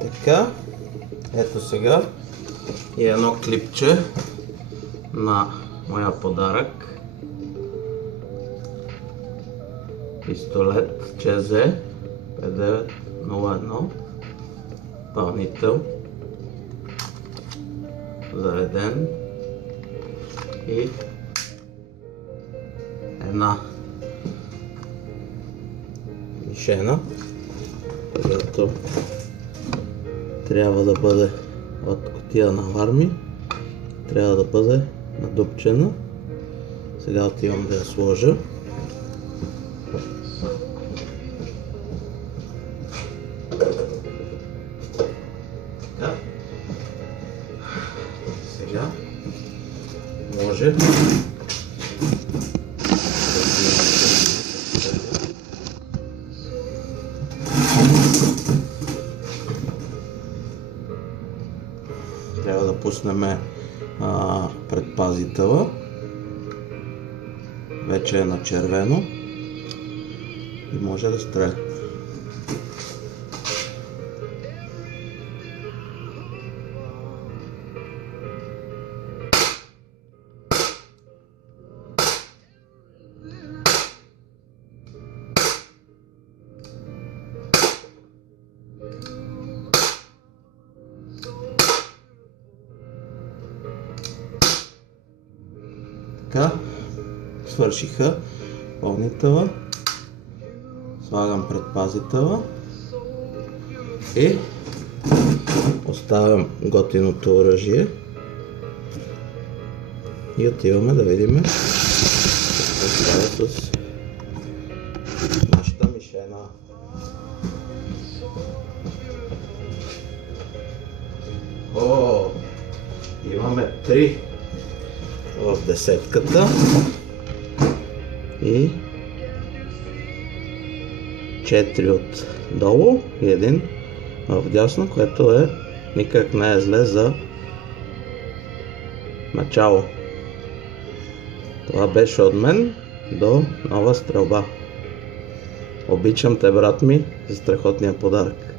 Така, ето сега и едно клипче на моя подарък. Пистолет ЧЗ 5901, пълнител, зареден и една мишена, която трябва да бъде от кутия на аларми, трябва да бъде надупчена. Сега отивам да я сложа. Така. Сега може трябва да пуснем предпазителя. Вече е на червено и може да стреля. Така, свършиха пълнителя, слагам предпазителя и оставям готиното оръжие и отиваме да видим какво става с нашата мишена. О, имаме 3 в десетката и 4 от долу и 1 в дясно, което никак не е зле за начало. Това беше от мен, до нова стрелба. Обичам те, брат ми, за страхотния подарък.